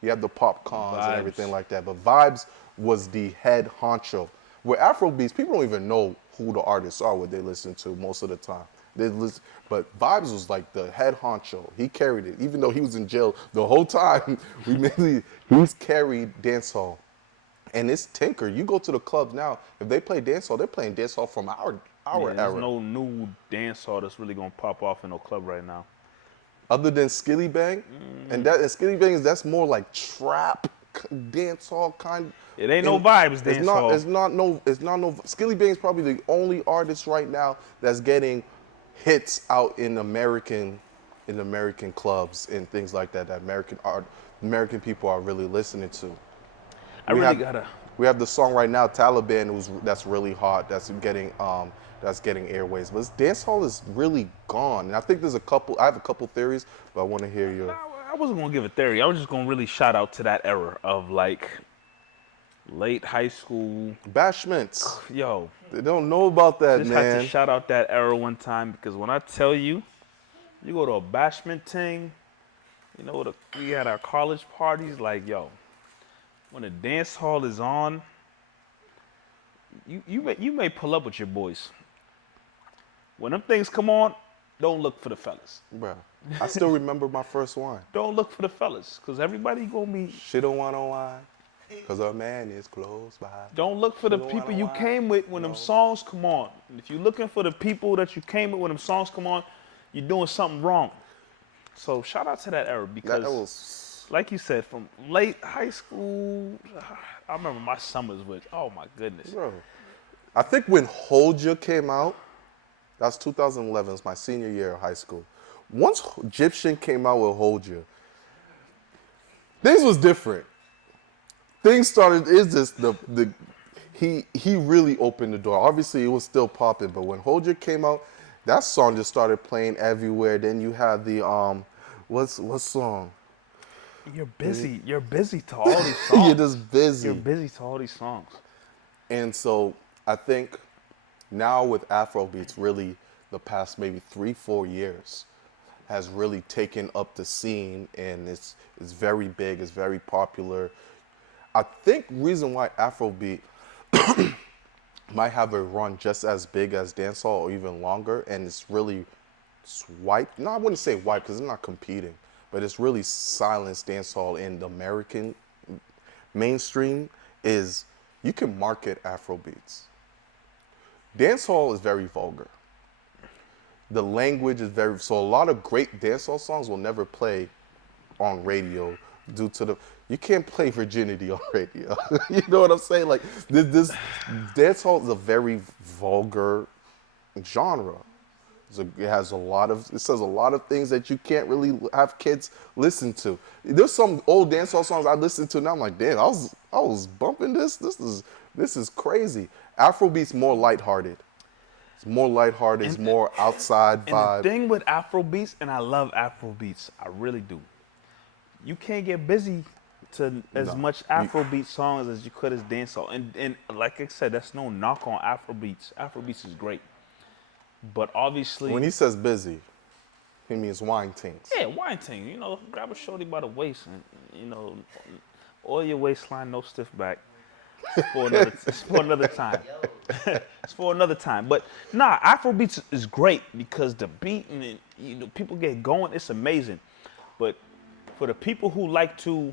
you had the pop cons and Vibes. everything like that, but Vibes was the head honcho. Where Afrobeats, people don't even know who the artists are, what they listen to most of the time. They listen, but Vibes was like the head honcho. He carried it, even though he was in jail the whole time. He's carried dancehall, and it's Tinker. You go to the clubs now. If they play dancehall, they're playing dancehall from our Yeah, there's era. no new dancehall that's really gonna pop off in no club right now. Other than Skilly Bang, and Skilly Bang that's more like trap dancehall kind. It ain't no vibes It's not. dancehall. It's not no. It's not no. Skilly Bang is probably the only artist right now that's getting hits out in American clubs and things like that. That American people are really listening to. I We really have- gotta. We have the song right now, Taliban, that's really hot. That's getting airways. But dancehall is really gone. And I think there's a couple. I have a couple theories, but I want to hear your. I wasn't gonna give a theory. I was just gonna really shout out to that era of like late high school. Bashments. Yo, They don't know about that, just had to man. shout out that era one time because when I tell you, you go to a bashment thing, you know, we had our college parties. Like, yo, when the dance hall is on, you may pull up with your boys. When them things come on, don't look for the fellas. Bruh, I still remember my first one. Don't look for the fellas, cause everybody gonna be. She don't want no wine, cause her man is close by. Don't look for the don't people wanna you wine, came with when them songs come on. And if you're looking for the people that you came with when them songs come on, you're doing something wrong. So shout out to that era because, That was like you said, from late high school, I remember my summers with. Oh my goodness. bro. I think when Hold Ya came out, that's 2011. It's my senior year of high school. Once Egyptian came out with Hold Ya, things was different. Things started. It's just he really opened the door. Obviously, it was still popping, but when Hold Ya came out, that song just started playing everywhere. Then you had the what song? You're busy. You're busy to all these songs. You're just busy. You're busy to all these songs. And so I think now with Afrobeats, really the past maybe 3-4 years has really taken up the scene, and it's very big, it's very popular. I think reason why Afrobeat might have a run just as big as dancehall or even longer, and it's really swiped. No, I wouldn't say wiped because it's not competing, but it's really silenced dancehall in the American mainstream. Is you can market Afrobeats. Dancehall is very vulgar. The language is so a lot of great dancehall songs will never play on radio due to you can't play virginity on radio. You know what I'm saying? Like this dancehall is a very vulgar genre. It says a lot of things that you can't really have kids listen to. There's some old dancehall songs I listen to now. I'm like, damn, I was bumping this. This is crazy. Afrobeat's more lighthearted. It's more lighthearted. It's more outside vibe. And the thing with Afrobeats, and I love Afrobeats, I really do. You can't get busy to as much Afrobeat songs as you could as dancehall. And like I said, that's no knock on Afrobeats. Afrobeats is great. But obviously, When he says busy, he means wine things. yeah, wine thing. You know, grab a shorty by the waist and, you know, oil your waistline, no stiff back. It's for another time. It's for another time. But nah, Afrobeats is great because the beat and it, you know, people get going. It's amazing. But for the people who like to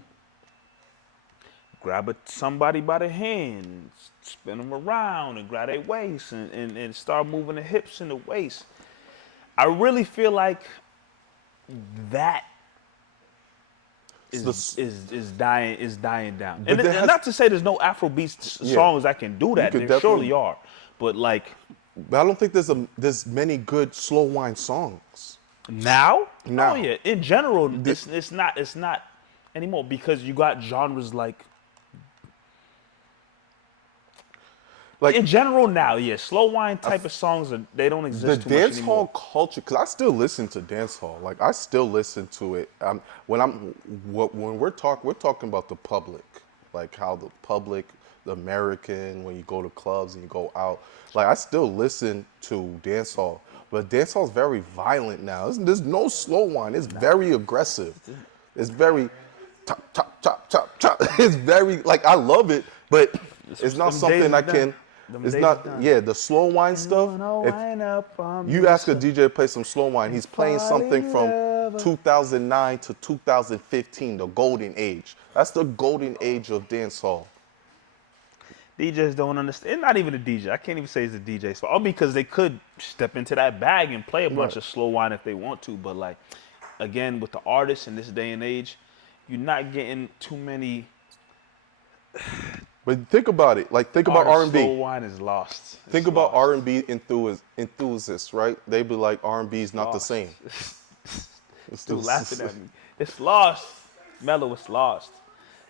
grab somebody by the hand, spin them around and grab their waist and start moving the hips and the waist, I really feel like that is dying down. But And not to say there's no Afrobeat songs that can do that. could There surely definitely- are. But like But I don't think there's many good slow wine songs. now? Now. Oh yeah. In general, it's not anymore because you got genres like in general now, yeah, slow wine type of songs they don't The exist too much dance anymore. hall culture, because I still listen to dance hall. Like I still listen to it. When we're talking about the public, like how the public, the American, when you go to clubs and you go out. Like I still listen to dance hall, but dance hall is very violent now. There's no slow wine. It's very aggressive. It's very chop chop chop chop chop. It's very like I love it, but it's not Them something days I is can. done. Them It's days not. is done. Yeah, the slow wine stuff. You ask a DJ to play some slow wine, he's playing something from 2009 to 2015, the golden age. That's the golden age of dancehall. DJs don't understand. It's not even a DJ. I can't even say it's a DJ. So all because they could step into that bag and play a bunch of slow wine if they want to. But like, again, with the artists in this day and age, you're not getting too many. But think about it. Like think about artists. R&B. Slow wine is lost. Think about R&B enthusiasts, right? They be like R&B is not the same. It's Still laughing at me. It's lost. Mellow, it's lost.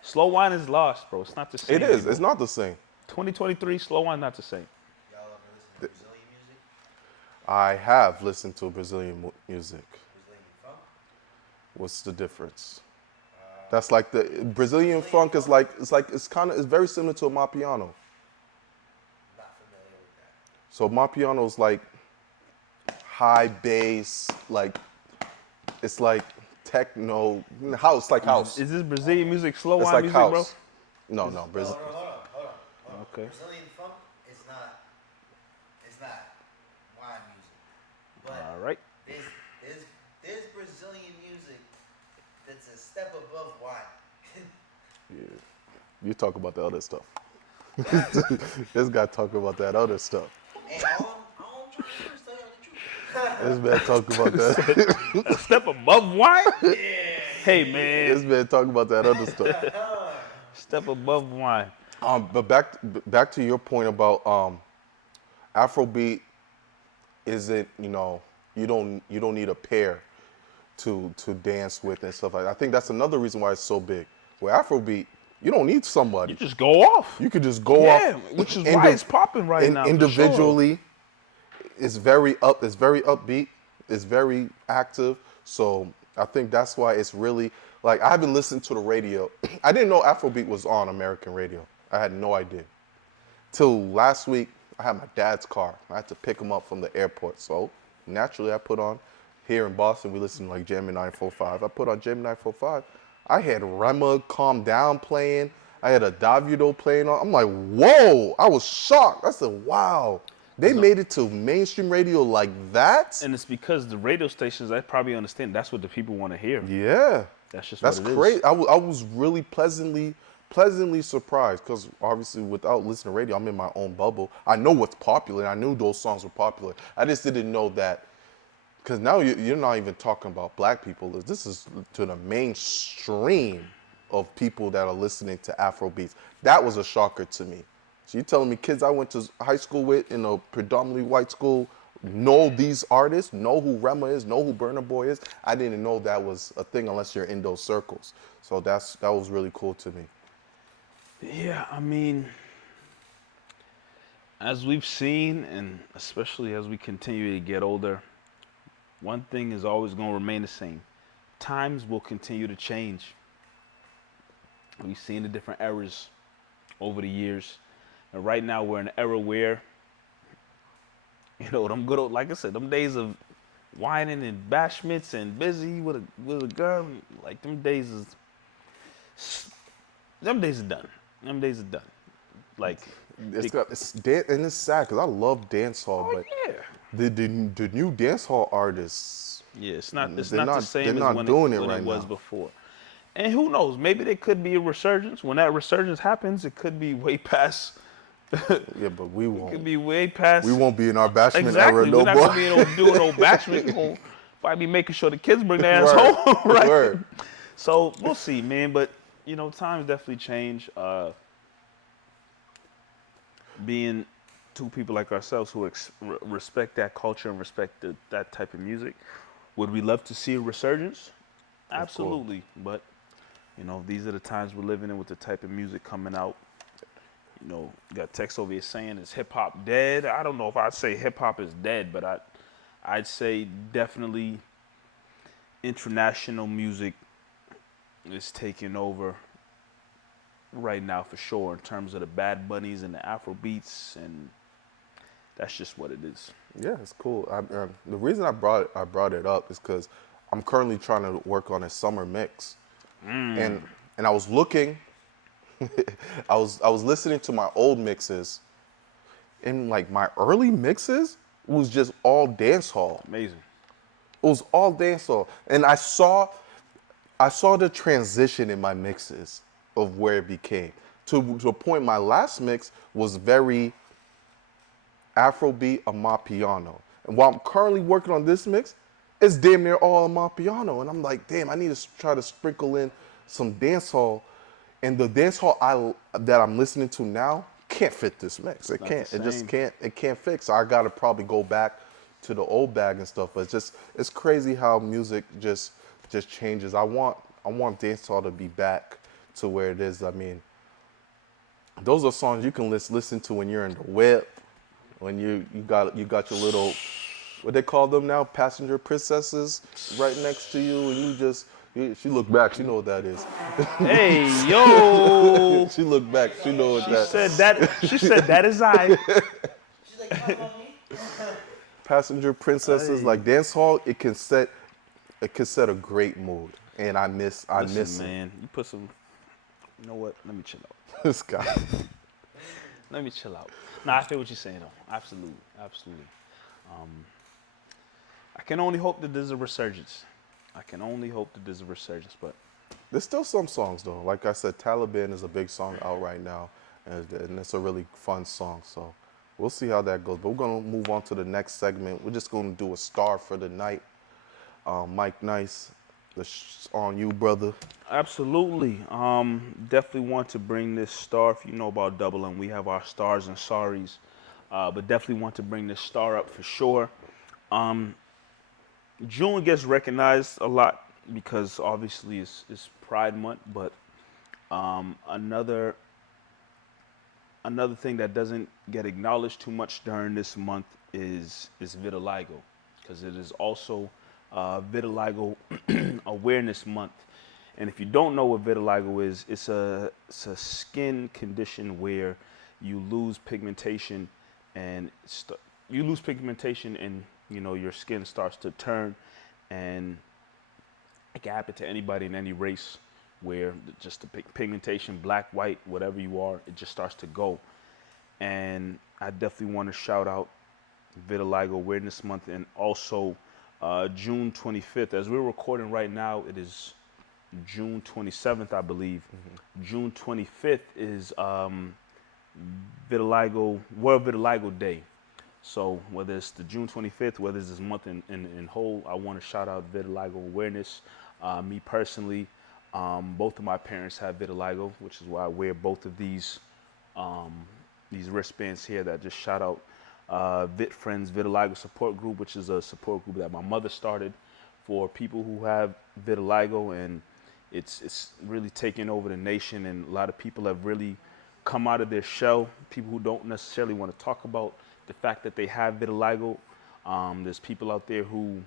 Slow wine is lost, bro. It's not the same. It is. anymore. It's not the same. 2023, slow wine not the same. Y'all ever listen to Brazilian music? I have listened to Brazilian music. Brazilian funk? What's the difference? That's like the Brazilian funk is like it's very similar to a Mapiano. Not familiar with that. So Mapiano is like high bass, like it's like techno house, like house. Is this Brazilian music slow It's wine like music, house. bro? No, Brazil. Hold on. Okay. Brazilian funk is not wine music. But All right. there's Brazilian music that's a step above wine. You talk about the other stuff. This guy talk about that other stuff. And all I'm trying to do is tell y'all the truth. This man talk about that. A step above wine? Hey, man. This man talk about that other stuff. Step above wine. But back to your point about Afrobeat isn't, you don't need a pair to dance with and stuff like that. I think that's another reason why it's so big. With Afrobeat, you don't need somebody. You just go off. You could just go Yeah, off, which is why it's popping right now, for Individually, it's very upbeat. It's very active. So I think that's why it's really like I haven't listened to the radio. I didn't know Afrobeat was on American radio. I had no idea. Till last week, I had my dad's car. I had to pick him up from the airport. So naturally, I put on here in Boston. We listen to like Jamie 945. I put on Jamie 945. I had Rema Calm Down playing. I had a Davido playing on. I'm like, whoa! I was shocked. I said, wow. They made it to mainstream radio like that? And it's because the radio stations, they probably understand that's what the people want to hear. Yeah. That's just That's what it is. crazy. I was really pleasantly surprised because obviously without listening to radio, I'm in my own bubble. I know what's popular. I knew those songs were popular. I just didn't know that because now you're not even talking about black people. This is to the mainstream of people that are listening to Afrobeats. That was a shocker to me. So you're telling me kids I went to high school with in a predominantly white school know these artists, know who Rema is, know who Burna Boy is? I didn't know that was a thing unless you're in those circles. So that was really cool to me. Yeah, I mean, as we've seen, and especially as we continue to get older, one thing is always going to remain the same. Times will continue to change. We've seen the different eras over the years. And right now we're in an era where, them good old, like I said, them days of whining and bashments and busy with a girl, like them days are done. Them days are done. Like And it's sad because I love dancehall, but yeah. the new dancehall artists, Yeah, it's not the they're same not as when doing it it right was now. before. And who knows? Maybe there could be a resurgence. When that resurgence happens, it could be way past Yeah, but we It could won't. be way past. We won't be in our bashment era Exactly. no We're not gonna more. be doing no bashment. We're gonna probably be making sure the kids bring their ass Word. home, right? Word. So we'll see, man. But times definitely change. Being two people like ourselves who respect that culture and respect that type of music, would we love to see a resurgence? Of course. Absolutely. But these are the times we're living in with the type of music coming out. You got text over here saying, is hip hop dead? I don't know if I'd say hip hop is dead, but I'd say definitely international music is taking over right now for sure in terms of the Bad Bunnies and the afrobeats, and that's just what it is. Yeah, it's cool. The reason I brought it up is because I'm currently trying to work on a summer mix, and I was looking, I was listening to my old mixes, and like my early mixes was just all dance hall. Amazing. It was all dancehall, and I saw the transition in my mixes of where it became to a point. My last mix was very Afrobeat Amapiano, and while I'm currently working on this mix, it's damn near all Amapiano, and I'm like, damn, I need to try to sprinkle in some dancehall, and the dancehall that I'm listening to now can't fit this mix. It not can't. the It just same. can't. It can't fix. So I gotta probably go back to the old bag and stuff. But it's crazy how music just changes. I want dancehall to be back to where it is. I mean, those are songs you can listen to when you're in the whip, when you got your little, what they call them now, passenger princesses right next to you, and she look back, she know what that is. Hey, yo. She look back, she know what that. She said that is I. She's like, come on me. Passenger princesses, Aye. like dance hall, it can set a great mood, and I miss Listen, it. man, you put some. You know what? Let me chill out. This guy. Let me chill out. Nah, I feel what you're saying though. Absolutely, absolutely. I can only hope that there's a resurgence. But There's still some songs though. Like I said, Taliban is a big song out right now, and it's a really fun song. So we'll see how that goes. But we're gonna move on to the next segment. We're just gonna do a star for the night. Mike Nice, on you, brother. absolutely, definitely want to bring this star. If you know about doubling, we have our stars and sorries, but definitely want to bring this star up for sure. June gets recognized a lot because obviously it's Pride Month, but another thing that doesn't get acknowledged too much during this month is vitiligo, because it is also vitiligo awareness month. And if you don't know what vitiligo is, it's a skin condition where you lose pigmentation and your skin starts to turn, and it can happen to anybody in any race where just the pigmentation, black, white, whatever you are, it just starts to go. And I definitely want to shout out Vitiligo Awareness Month, and also June 25th. As we're recording right now, it is June 27th, I believe. June 25th is World Vitiligo Day. So whether it's the June 25th, whether it's this month in whole, I want to shout out vitiligo awareness. Me personally, both of my parents have vitiligo, which is why I wear both of these wristbands here that just shout out Vit Friends Vitiligo Support Group, which is a support group that my mother started for people who have vitiligo, and it's really taken over the nation, and a lot of people have really come out of their shell. People who don't necessarily want to talk about the fact that they have vitiligo. There's people out there who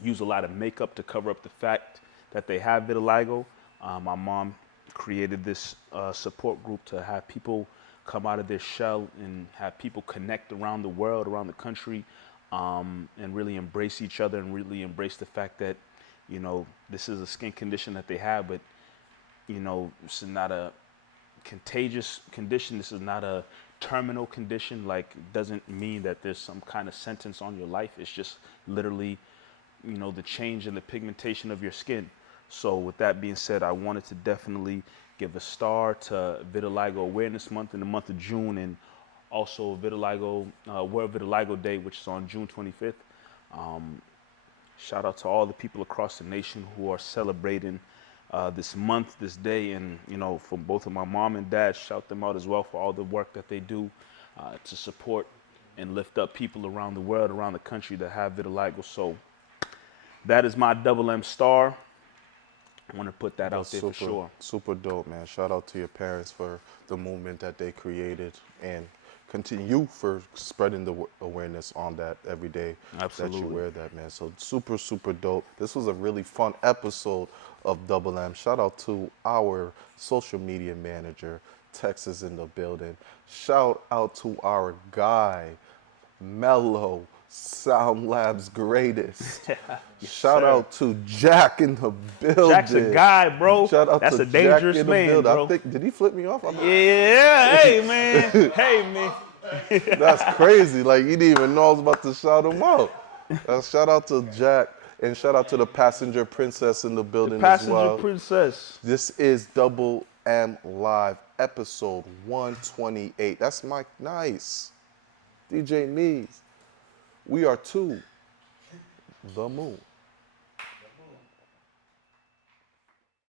use a lot of makeup to cover up the fact that they have vitiligo. My mom created this support group to have people come out of their shell and have people connect around the world, around the country, and really embrace each other and really embrace the fact that, this is a skin condition that they have, but, this is not a contagious condition. This is not a terminal condition. Like, it doesn't mean that there's some kind of sentence on your life. It's just literally, the change in the pigmentation of your skin. So with that being said, I wanted to definitely give a star to Vitiligo Awareness Month in the month of June, and also World Vitiligo Day, which is on June 25th. Shout out to all the people across the nation who are celebrating this month, this day, and for both of my mom and dad, shout them out as well for all the work that they do to support and lift up people around the world, around the country that have vitiligo. So that is my double M star. I want to put that out there for sure. Super dope, man. Shout out to your parents for the movement that they created, and continue for spreading the awareness on that every day. Absolutely. That you wear that, man. So super, super dope. This was a really fun episode of Double M. Shout out to our social media manager, Texas in the building. Shout out to our guy, Mello, Sound Lab's greatest. Shout out to Jack in the building. Jack's a guy, bro. Shout out That's to a dangerous Jack in man, the building. bro. I think, did he flip me off? Yeah, hey man, hey man. That's crazy. Like, you didn't even know I was about to shout him out. Shout out to Jack, and shout out to the Passenger Princess in the building as well. Passenger Princess. This is Double M Live, episode 128. That's Mike Nice, DJ Mees. We are to the moon.